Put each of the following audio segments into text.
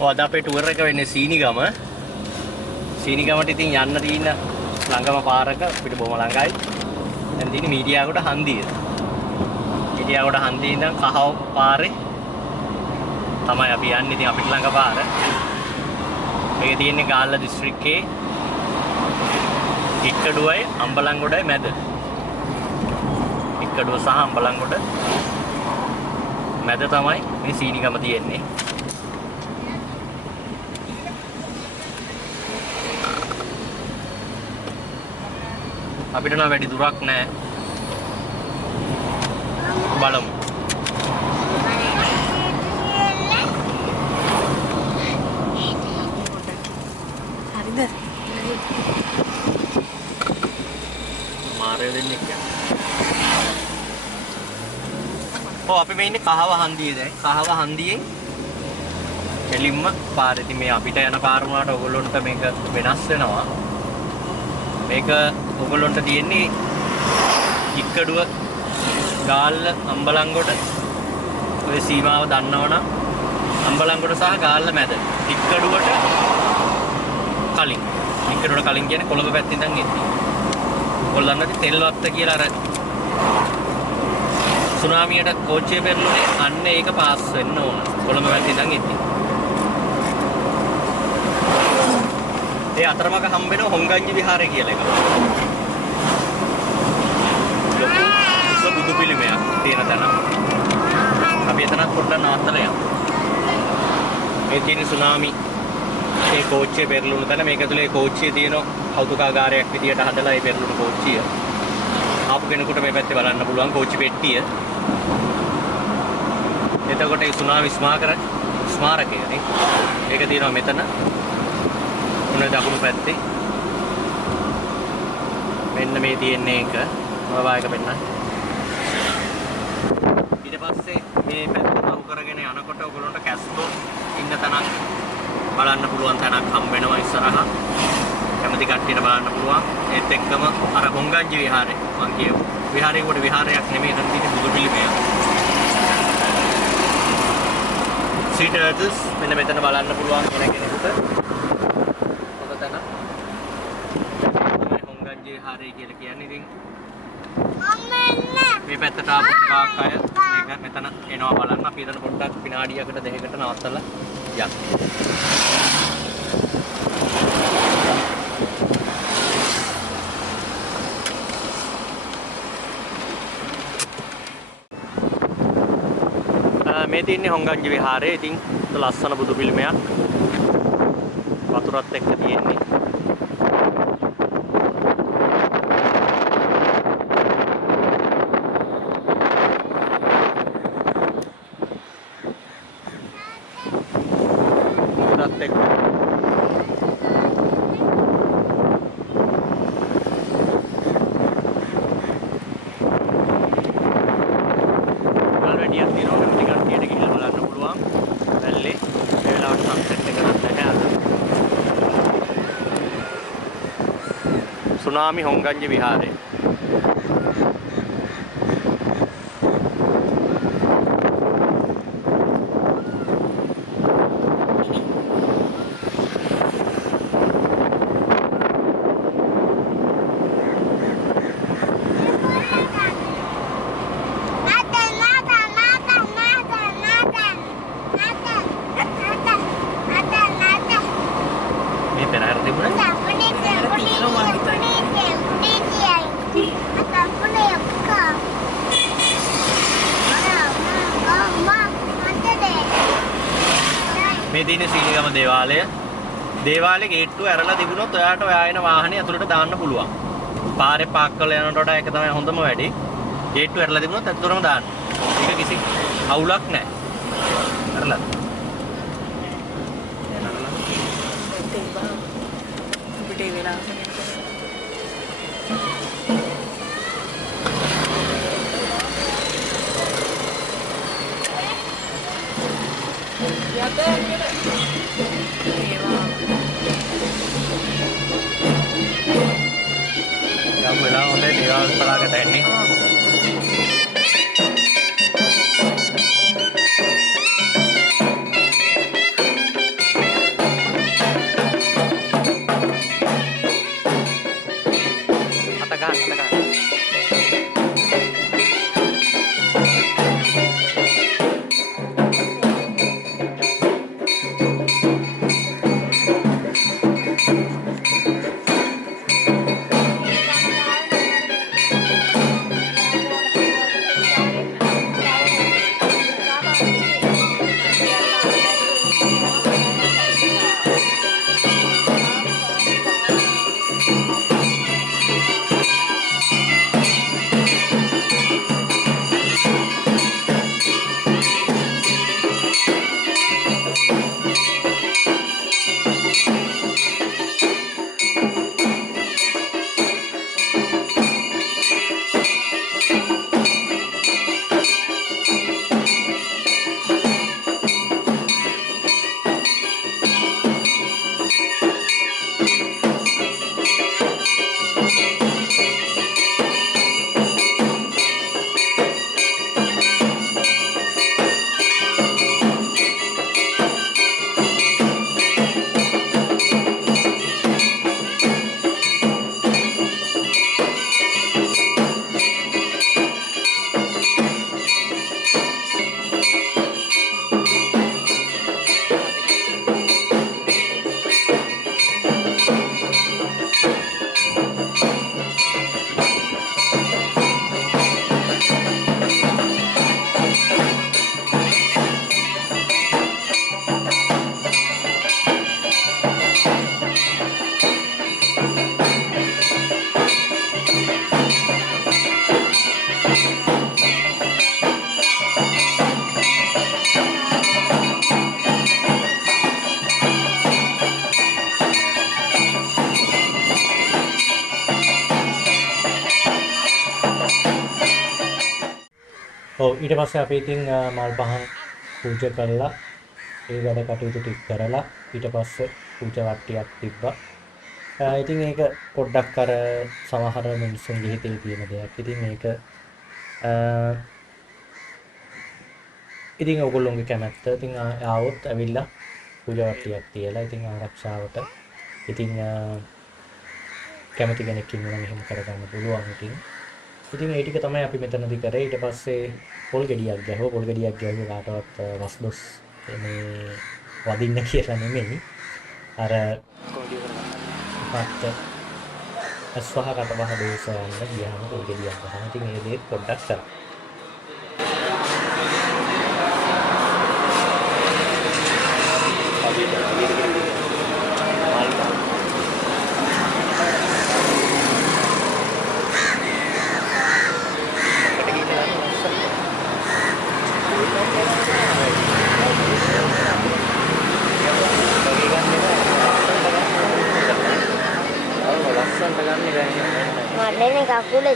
ඔය අද අපේ ටුවර් එක වෙන්නේ සීනිගම. සීනිගමට ඉතින් යන්න තියෙන ළඟම පාරක අපිට බොහොම ළඟයි. දැන් තියෙන්නේ මීඩියාගොඩ හන්දිය. මීඩියාගොඩ හන්දිය ඉඳන් කහව පාරේ තමයි අපි යන්නේ. ඉතින් අපිට ළඟ පාර. මේක තියෙන්නේ ගාල්ල දිස්ත්‍රික්කයේ ඉක්කඩුවයි අම්බලන්ගොඩයි මැද. ඉක්කඩුව සහ අම්බලන්ගොඩ මැද තමයි මේ සීනිගම තියෙන්නේ. අපිට නම් වැඩි දුරක් නැහැ. බලමු. හරිද? මාරේ දෙන්නේ කියන්නේ. අපි මේ ඉන්නේ කහව හන්දියේ දැන්. කහව හන්දියෙන් එලින්ම පාරේ. ඉතින් මේ අපිට යන පාර වුණාට ඔයගොල්ලන්ට මේක වෙනස් වෙනවා. මේක ඔයගොල්ලන්ට තියෙන්නේ ඉක්කඩුව ගාල්ල අම්බලන්ගොඩ ඔය සීමාව දන්නවනම් අම්බලන්ගොඩ සහ ගාල්ල මැද ඉක්කඩුවට කලින් කියන්නේ කොළඹ පැත්තෙන් ඉඳන් එන්නේ. ඔයගොල්ලන්ට තෙල්වත්ත කියලා අර සුනාමියට කෝච්චිය පෙරළුනේ අන්න ඒක පාස් වෙන්න ඕන. කොළඹ පැත්තෙන් ඉඳන් එන්නේ. ඒ අතරමඟ හම්බෙන හොංගංජි විහාරය කියලා එකක්. ලොකු බුදු පිළිමයක් තියෙන තැන. අපි එතනත් පොඩ්ඩක් නවත්තලා යමු. මේ තියෙන සුනාමි ඒ කෝච්චිය පෙරළුණු තැන. මේක ඇතුලේ කෝච්චිය තියෙන කෞතුකාගාරයක් විදියට හදලා ඒ පෙරළුණු කෝච්චිය. ආපු කෙනෙකුට මේ පැත්තේ බලන්න පුළුවන් කෝච්චි පෙට්ටිය. එතකොට ඒ සුනාමි ස්මාරකය නේ. ඒක තියෙනවා මෙතන. උන දකුණු පැත්තේ මෙන්න මේ තියෙන්නේ එක මවායක පෙන්නයි. ඊට පස්සේ මේ පැත්ත පහු කරගෙන යනකොට ඔයගොල්ලන්ට කැස්කෝ ඉන්න තැනක් බලන්න පුළුවන් තැනක් හම්බ වෙනවා ඉස්සරහා. කැමති කට්ටියට බලන්න පුළුවන්. ඒත් එක්කම අර හොංගංජි විහාරය මං කියමු. විහාරයකට විහාරයක් නෙමෙයි එතන තියෙන බුදු පිළිමයක්. සී ටර්ටල්ස් මෙන්න මෙතන බලන්න පුළුවන් වෙන කෙනෙකුට. හරි කියලා කියන්නේ. ඉතින් මේ පැත්තට ආපු ගාක් අය මේක මෙතන එනවා බලන්න. අපි එතන පොඩ්ඩක් විනාඩියකට දෙකකට නවත්තලා යන්න. මේ තියෙන්නේ හොංගංජි විහාරය. ඉතින් ලස්සන බුදු පිළිමයක් වතුරත් එක්ක තියෙන්නේ. සුනාමි හොංගංජි විහාරය. මේ තියෙන සීනිගම දේවාලය. දේවාලේ ගේට්ටුව ඇරලා තිබුණොත් ඔයාට ඔයා එන වාහනේ ඇතුළට දාන්න පුළුවන්. පාරේ පාක් කරලා යනකොට වඩා ඒක තමයි හොඳම වැඩේ. ගේට්ටුව ඇරලා තිබුණොත් ඇතුළටම දාන්න. ඒක කිසි අවුලක් නැහැ. ඇරලා. අපිට ඒ වෙලාවට yang bilang oleh dia setelah kata ini ඔව් ඊට පස්සේ අපි ඉතින් මල් පහන් පූජා කළා. ඒ වැඩ කටයුතු ටික කරලා ඊට පස්සේ පූජා වට්ටියක් තිබ්බා. ඉතින් ඒක පොඩ්ඩක් අර සමහර මිනිස්සුන්ගේ හිතේ තියෙන දෙයක්. ඉතින් ඒක ඉතින් ඔයගොල්ලෝගේ කැමැත්ත. ඉතින් ආවොත් ඇවිල්ලා පූජා වට්ටියක් තියලා ඉතින් ආරක්ෂාවට ඉතින් කැමති කෙනෙක් ඉන්නවා නම් එහෙම කරගන්න පුළුවන් ඉතින්. ඉතින් ඒ ටික තමයි අපි මෙතනදී කරේ. ඊට පස්සේ පොල් ගෙඩියක් ගැහුවා. පොල් ගෙඩියක් ගැහුවේ කාටවත් වස්දොස් මේ වදින්න කියලා නෙමෙයි. අර පත්ත අස්වහ කටවහ දෝසයන් ගියාම පොල් ගෙඩියක් ගහන. ඉතින් ඒ දේ පොඩ්ඩක් කරා. Marlene calcula.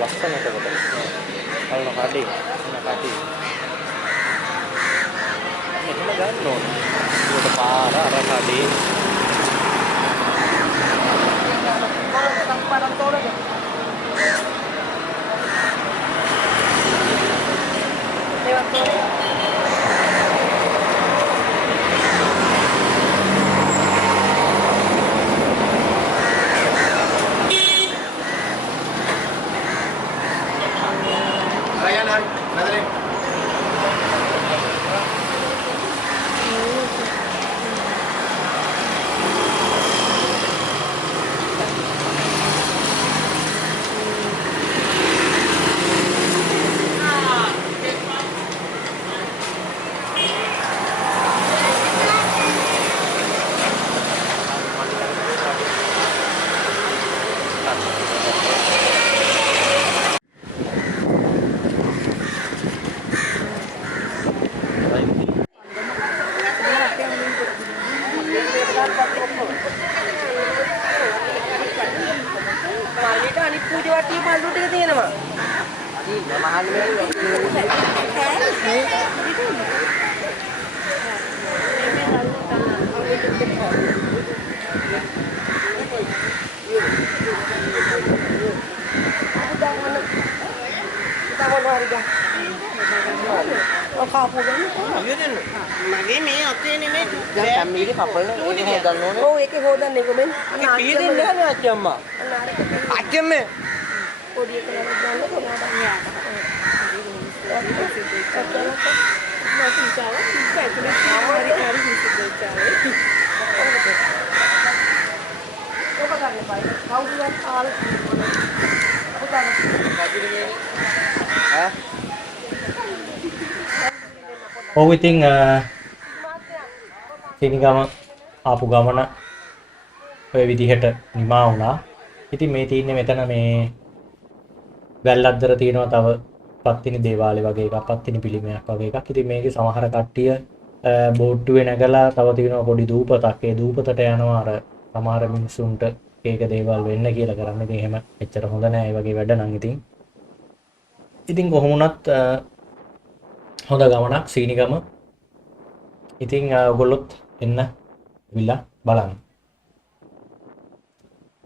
ලස්සන එතකොට. අල්ල කඩේ. කඩේ. එහෙම ගන්න ඕනේ. ඒකට පාර අර කඩේ. Parang toro deh. Lewat toro. ආපු ගමන් මගේ මේ අතේ නෙමෙයි දැන් කම්මීගේ කපල ඒක හොදන්න ඕනේ. ඔව් ඒකේ හොදන්නේ කොහෙන්ද අන්න පීදෙන්නේ නැහැ නේ අච්චම්මා. අච්චම්මේ පොඩි එකකට දාන්න ඔව් ඉතින් සීනිගම ආපු ගමන ඔය විදිහට නිමා වුණා. ඉතින් මේ තියෙන්නේ මෙතන මේ වැල්ලද්දර තියෙනවා තව පත්තිනි දේවාලේ වගේ එකක්, පත්තිනි පිළිමයක් වගේ එකක්. ඉතින් මේකේ සමහර කට්ටිය බෝට්ටුවේ නැගලා තව තියෙනවා පොඩි දූපතක්. ඒ දූපතට යනවා අර සමහර මිනිස්සුන්ට ඒක දේවල් වෙන්න කියලා කරන්නේ. ඉතින් එහෙම එච්චර හොඳ නෑ ඒ වගේ වැඩ නම් ඉතින්. ඉතින් කොහොම වුණත් හොඳ ගමනක් සීනිගම. ඉතින් ඔයගොල්ලොත් එන්න විලා බලන්න.